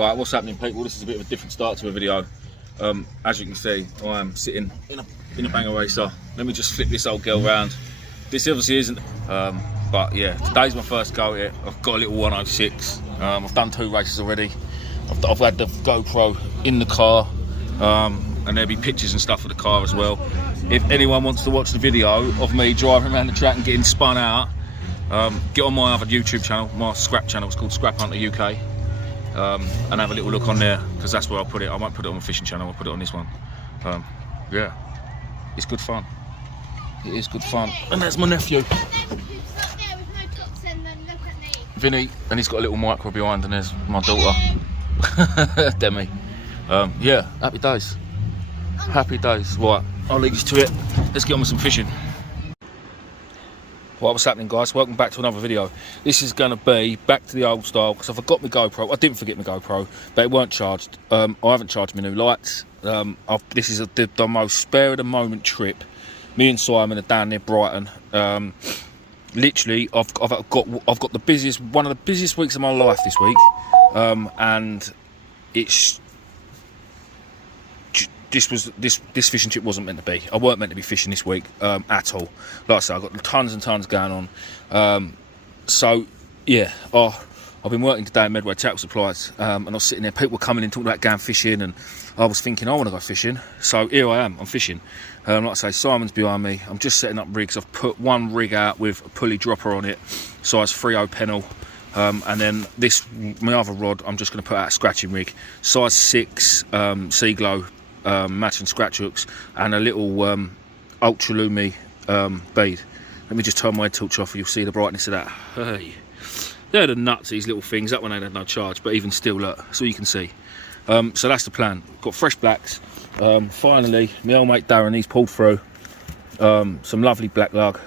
Right, what's happening, people? This is a bit of a different start to a video. As you can see, I am sitting in a banger racer. Let me just flip this old girl round. This obviously isn't, but yeah, today's my first go at it. I've got a little 106. I've done 2 races already. I've had the GoPro in the car, and there'll be pictures and stuff of the car as well. If anyone wants to watch the video of me driving around the track and getting spun out, get on my other YouTube channel. My scrap channel is called Scrap Hunter UK. And have a little look on there, because that's where I'll put it. I won't put it on my fishing channel, I'll put it on this one. Yeah, it's good fun. It is good fun. And there's my nephew, Vinny, and he's got a little micro behind, and there's my daughter, Demi. Yeah, happy days. Happy days. Right, I'll leave you to it. Let's get on with some fishing. What's happening, guys? Welcome back to another video. This is going to be back to the old style, because I forgot my GoPro. I didn't forget my GoPro, but it weren't charged. I haven't charged my new lights. This is the most spare of the moment trip. Me and Simon are down near Brighton. Literally, I've got the busiest, one of the busiest weeks of my life this week, and it's. This fishing trip wasn't meant to be. I weren't meant to be fishing this week at all. Like I said, I've got tons and tons going on. So yeah, I've been working today in Medway Tackle Supplies, and I was sitting there. People were coming in talking about going fishing, and I was thinking I want to go fishing. So here I am. I'm fishing. Like I say, Simon's behind me. I'm just setting up rigs. I've put one rig out with a pulley dropper on it, size 3/0 pennel. And then my other rod, I'm just going to put out a scratching rig, size 6 Sea Glow. Matching scratch hooks, and a little ultra lumi bead. Let me just turn my torch off, you'll see the brightness of that. Hey, they're the nuts, these little things. That one ain't had no charge, but even still, look, that's all you can see. So that's the plan. Got fresh blacks. Finally, my old mate Darren, he's pulled through some lovely black lug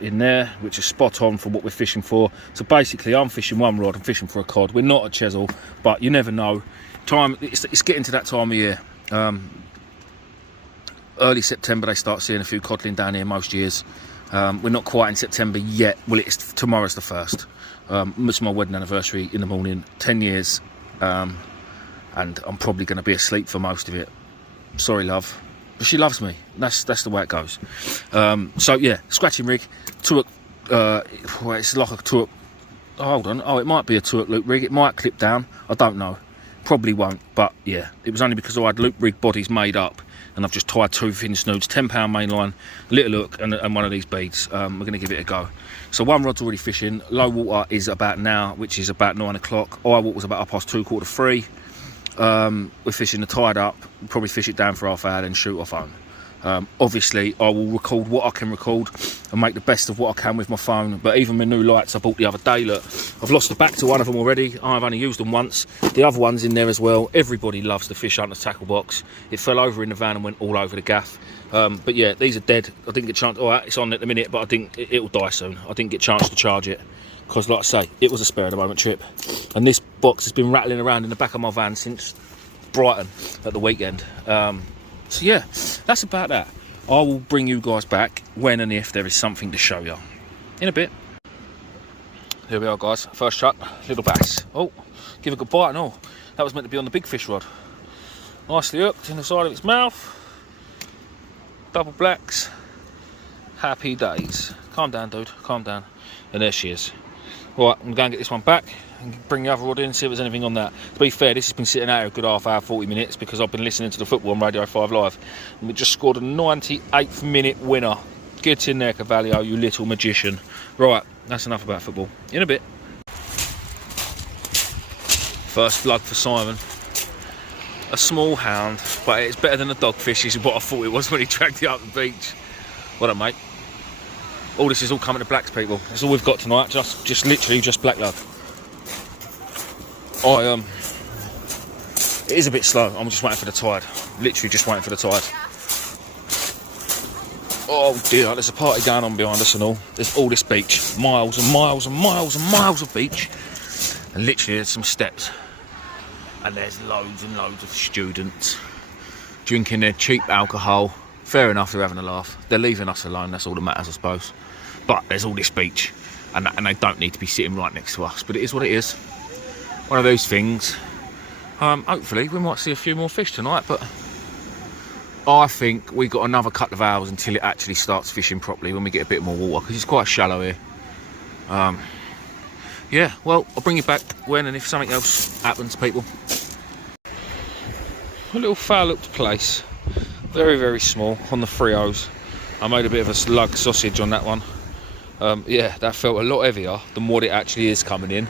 in there, which is spot on for what we're fishing for. So basically, I'm fishing one rod, I'm fishing for a cod. We're not a Chesil, but you never know. It's getting to that time of year. Early September they start seeing a few codling down here most years. We're not quite in September yet. Well, tomorrow's the 1st. It's my wedding anniversary in the morning, 10 years, and I'm probably going to be asleep for most of it. Sorry, love, but she loves me. That's the way it goes. So yeah, scratching rig, it's like a two-hook. Oh, hold on. Oh, it might be a 2-hook loop rig. It might clip down. I don't know. Probably won't, but yeah, it was only because I had loop rig bodies made up, and I've just tied 2 thin snoods, 10-pound main line, little hook, and one of these beads. We're going to give it a go. So one rod's already fishing. Low water is about now, which is about 9 o'clock. High water was about 2:30, 3. We're fishing the tide up. We'll probably fish it down for half hour, then shoot off home. Obviously, I will record what I can record and make the best of what I can with my phone. But even my new lights I bought the other day, look, I've lost the back to one of them already. I've only used them once. The other one's in there as well. Everybody loves the Fish Hunter tackle box. It fell over in the van and went all over the gaff. But yeah, these are dead. I didn't get a chance. All right, it's on at the minute, but I think it'll die soon. I didn't get a chance to charge it, because like I say, it was a spare of the moment trip, and this box has been rattling around in the back of my van since Brighton at the weekend. So yeah, that's about that. I will bring you guys back when and if there is something to show you. In a bit. Here we are, guys. First shot, little bass. Oh, give a good bite and all. That was meant to be on the big fish rod. Nicely hooked in the side of its mouth. Double blacks. Happy days. Calm down, dude. Calm down. And there she is. Right, I'm going to go and get this one back and bring the other rod in and see if there's anything on that. To be fair, this has been sitting out a good half hour, 40 minutes, because I've been listening to the football on Radio 5 Live. And we just scored a 98th minute winner. Get in there, Cavallio, you little magician. Right, that's enough about football. In a bit. First lug for Simon. A small hound, but it's better than the dogfish, is what I thought it was when he dragged it up the beach. What up, mate? All this is all coming to blacks, people. That's all we've got tonight. Just literally just black lug. It is a bit slow. I'm just waiting for the tide. Literally just waiting for the tide. Oh dear, there's a party going on behind us and all. There's all this beach, miles and miles and miles and miles of beach, and literally there's some steps. And there's loads and loads of students drinking their cheap alcohol. Fair enough, they're having a laugh. They're leaving us alone. That's all that matters, I suppose. But there's all this beach, and they don't need to be sitting right next to us. But it is what it is. one of those things. Hopefully we might see a few more fish tonight, but I think we got another couple of hours until it actually starts fishing properly, when we get a bit more water, because it's quite shallow here. Yeah, well, I'll bring you back when and if something else happens, people. A little foul-looked place, very, very small, on the 3Os. I made a bit of a lug sausage on that one. Yeah, that felt a lot heavier than what it actually is coming in,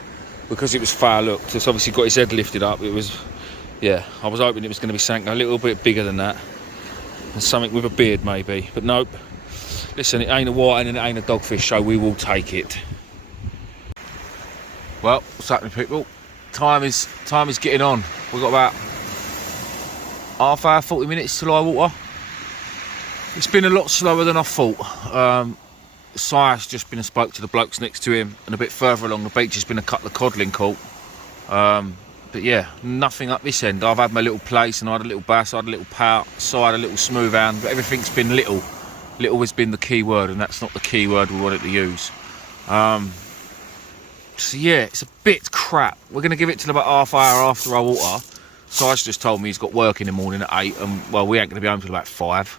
because it was foul-looked. It's obviously got his head lifted up. It was, yeah, I was hoping it was going to be something a little bit bigger than that, and something with a beard maybe, but nope. Listen, it ain't a whiting and it ain't a dogfish, so we will take it. Well, what's happening, people? Time is getting on. We've got about half hour, 40 minutes till high water. It's been a lot slower than I thought. Si's just been and spoke to the blokes next to him, and a bit further along the beach has been a couple of codling caught. But yeah, nothing up this end. I've had my little place, and I had a little bass, I had a little pout, Si had a little smooth hound, but everything's been little. Little has been the key word, and that's not the key word we wanted to use. So yeah, it's a bit crap. We're going to give it till about half hour after our water. Si's just told me he's got work in the morning at 8, and well, we ain't going to be home till about 5.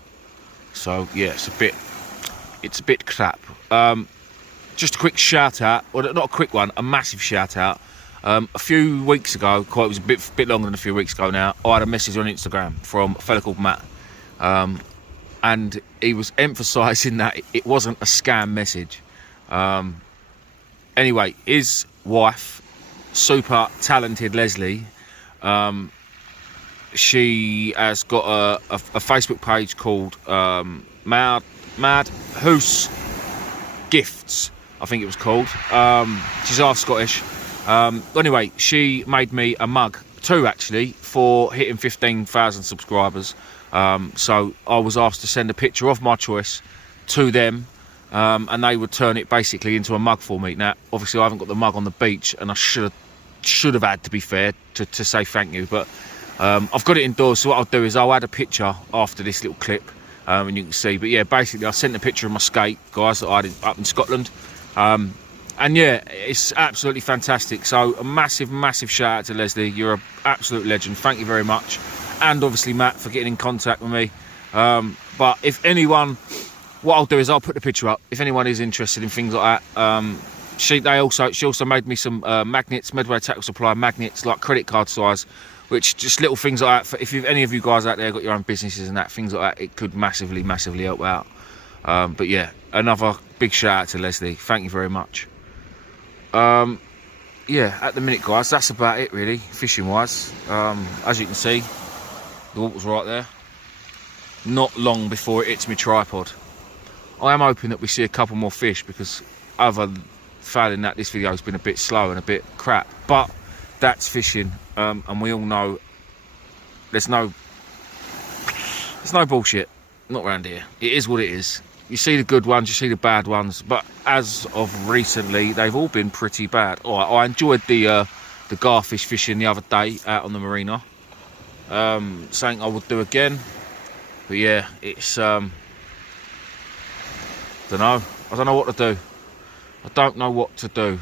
So yeah, it's a bit crap. Just a quick shout out, or not a quick one, a massive shout out. A few weeks ago, it was a bit longer than a few weeks ago now, I had a message on Instagram from a fella called Matt, and he was emphasising that it wasn't a scam message. Anyway, his wife, super talented Leslie, she has got a Facebook page called Mad Hoose Gifts, I think it was called. She's half Scottish. Anyway, she made me a mug, 2 actually, for hitting 15,000 subscribers. So I was asked to send a picture of my choice to them, and they would turn it basically into a mug for me. Now, obviously I haven't got the mug on the beach, and I should have had, to be fair, to say thank you, but I've got it indoors, so what I'll do is I'll add a picture after this little clip, and you can see. But yeah, basically I sent a picture of my skate, guys, that I did up in Scotland, and yeah, it's absolutely fantastic. So a massive shout out to Leslie. You're an absolute legend, thank you very much. And obviously Matt for getting in contact with me. But if anyone, what I'll do is I'll put the picture up if anyone is interested in things like that. She also made me some magnets, Medway Tackle Supply magnets, like credit card size, which just little things like that. For if any of you guys out there got your own businesses and that, things like that, it could massively help out. But yeah, another big shout out to Leslie. Thank you very much. Yeah, at the minute, guys, that's about it really, fishing wise. As you can see, the water's right there. Not long before it hits my tripod. I am hoping that we see a couple more fish, because failing that, this video's been a bit slow and a bit crap. But that's fishing, and we all know there's no bullshit, not around here. It is what it is. You see the good ones, you see the bad ones, but as of recently, they've all been pretty bad. I enjoyed the garfish fishing the other day out on the marina. Something I would do again. But yeah, it's I don't know what to do. I don't know what to do.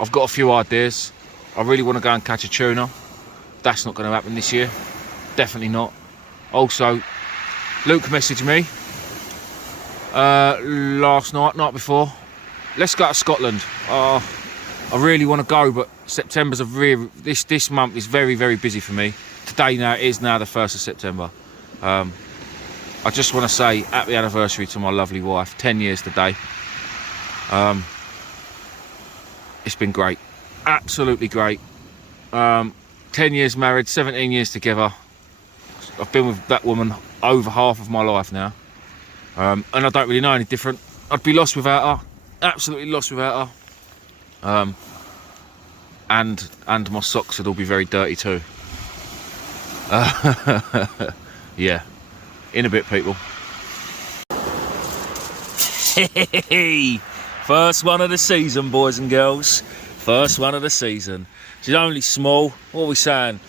I've got a few ideas. I really want to go and catch a tuna. That's not going to happen this year. Definitely not. Also, Luke messaged me last night before. Let's go to Scotland. I really want to go, but September's this month is very busy for me. Today now it is now the 1st of September. I just want to say happy anniversary to my lovely wife. 10 years today. It's been great, absolutely great. 10 years married, 17 years together. I've been with that woman over half of my life now, and I don't really know any different. I'd be lost without her, absolutely lost without her. And my socks would all be very dirty too. Yeah, in a bit, people. Hey, first one of the season, boys and girls. First one of the season. She's only small. What are we saying?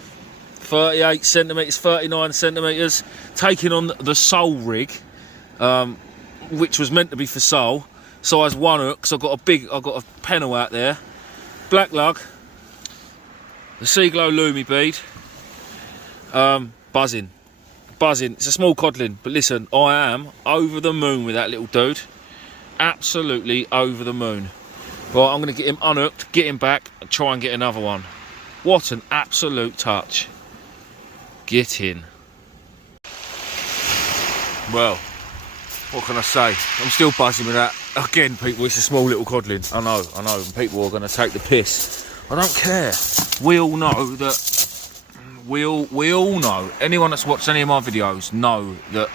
38 centimetres, 39 centimetres. Taking on the sole rig, which was meant to be for sole. Size 1 hook. So I've got a pennel out there. Black lug. The Sea Glow Lumi bead. Buzzing. It's a small codling, but listen, I am over the moon with that little dude. Absolutely over the moon. Right, I'm going to get him unhooked, get him back, and try and get another one. What an absolute touch. Get in. Well, what can I say? I'm still buzzing with that. Again, people, it's a small little codling. I know, and people are going to take the piss. I don't care. We all know that, we all know, anyone that's watched any of my videos know that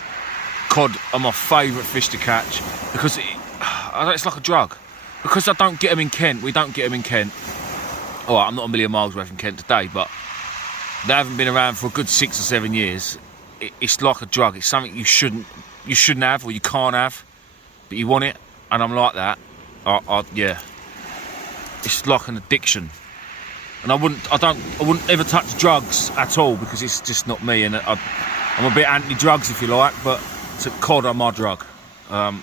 cod are my favourite fish to catch, because it's like a drug. Because I don't get them in Kent, we don't get them in Kent. Alright, I'm not a million miles away from Kent today, but they haven't been around for a good 6 or 7 years. It's like a drug. It's something you shouldn't have, or you can't have, but you want it, and I'm like that. Yeah, it's like an addiction, and I wouldn't ever touch drugs at all, because it's just not me, and I'm a bit anti-drugs, if you like, but cod are my drug. I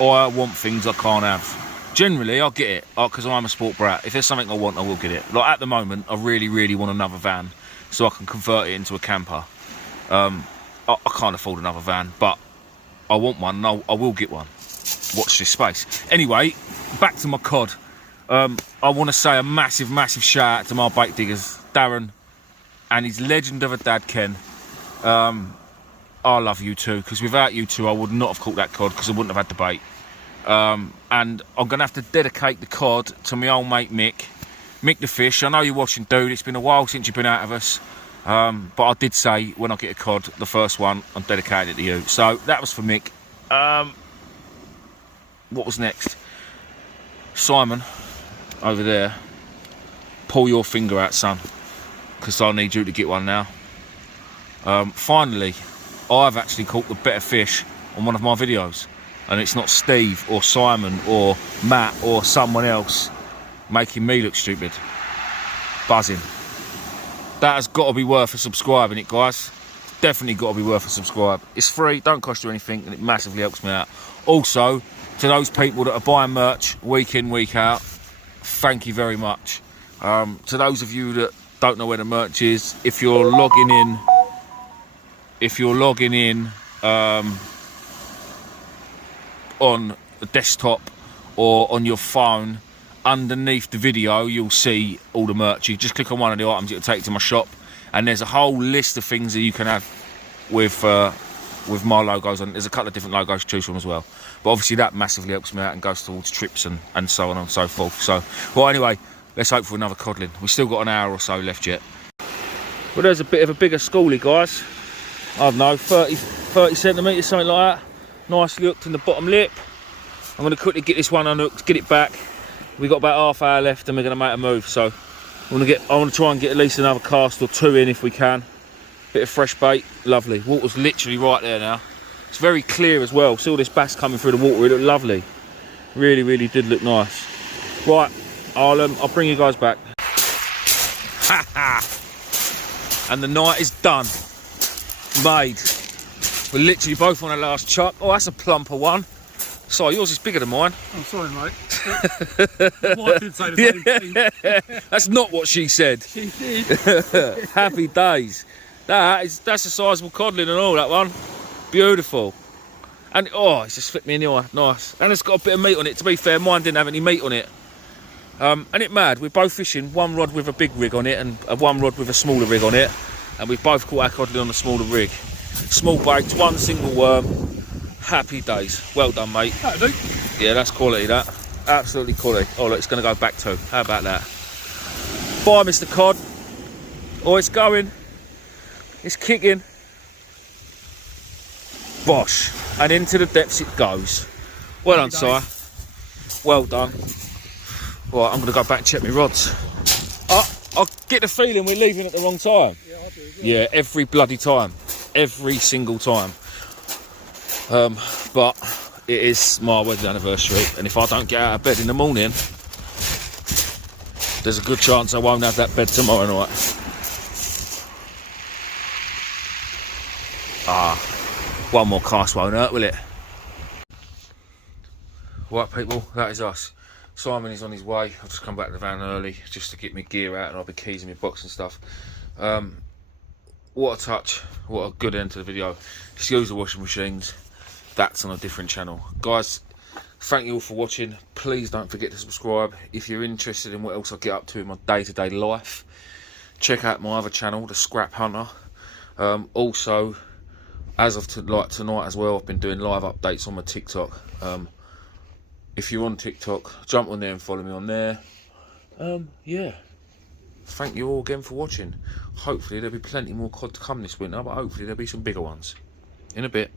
want things I can't have. Generally, I'll get it, because I'm a sport brat. If there's something I want, I will get it. Like at the moment, I really want another van, so I can convert it into a camper. I can't afford another van, but I want one, and I will get one. Watch this space. Anyway, back to my cod. I want to say a massive shout out to my bait diggers, Darren and his legend of a dad, Ken. I love you two, because without you two, I would not have caught that cod, because I wouldn't have had the bait. And I'm going to have to dedicate the cod to my old mate Mick the fish. I know you're watching, dude. It's been a while since you've been out of us. But I did say when I get a cod, the first one, I'm dedicated to you. So that was for Mick. What was next? Simon, over there, pull your finger out, son, because I need you to get one now. Finally, I've actually caught the better fish on one of my videos, and it's not Steve or Simon or Matt or someone else making me look stupid. Buzzing. That has got to be worth a subscribe, innit, guys? Definitely got to be worth a subscribe. It's free, don't cost you anything, and it massively helps me out. Also, to those people that are buying merch week in, week out, thank you very much. To those of you that don't know where the merch is, if you're logging in on the desktop or on your phone, underneath the video you'll see all the merch. You just click on one of the items, it'll take you to my shop, and there's a whole list of things that you can have with my logos on. There's a couple of different logos to choose from as well, but obviously that massively helps me out and goes towards trips and so on and so forth. So, well, anyway, let's hope for another codling. We've still got an hour or so left yet. Well, there's a bit of a bigger schoolie, guys. I don't know, 30 centimetres, something like that. Nicely hooked in the bottom lip. I'm going to quickly get this one unhooked, get it back. We've got about half hour left, and we're going to make a move. So I want to try and get at least another cast or two in if we can. Bit of fresh bait, lovely. Water's literally right there now. It's very clear as well. See all this bass coming through the water. It looked lovely. Really did look nice. Right, I'll bring you guys back. Ha ha! And the night is done. Made. We're literally both on our last chuck. Oh, that's a plumper one. Sorry, yours is bigger than mine. I'm sorry, mate. My wife did say the same thing. That's not what she said. She did. Happy days. That's a sizable codling and all, that one. Beautiful. And oh, it's just flipped me in the eye. Nice. And it's got a bit of meat on it. To be fair, mine didn't have any meat on it. And it mad. We're both fishing one rod with a big rig on it and one rod with a smaller rig on it. And we've both caught our codling on the smaller rig. Small baits, one single worm. Happy days. Well done, mate. Yeah, that's quality, that. Absolutely quality. Oh, look, it's going to go back too. How about that? Bye, Mr. Cod. Oh, it's going. It's kicking. Bosh. And into the depths it goes. Well done, sire. Well done. Right, I'm going to go back and check my rods. I get the feeling we're leaving at the wrong time. Yeah, I do. Yeah, every bloody time. Every single time. But it is my wedding anniversary, and if I don't get out of bed in the morning, there's a good chance I won't have that bed tomorrow night. One more cast won't hurt, will it? Right, people, that is us. Simon is on his way. I've just come back to the van early just to get my gear out and I'll be keys in my box and stuff. What a touch, what a good end to the video. Excuse the washing machines, that's on a different channel. Guys, thank you all for watching. Please don't forget to subscribe. If you're interested in what else I get up to in my day-to-day life, check out my other channel, The Scrap Hunter. Also, as of tonight as well, I've been doing live updates on my TikTok. If you're on TikTok, jump on there and follow me on there. Yeah. Thank you all again for watching. Hopefully there'll be plenty more cod to come this winter, but hopefully there'll be some bigger ones. In a bit.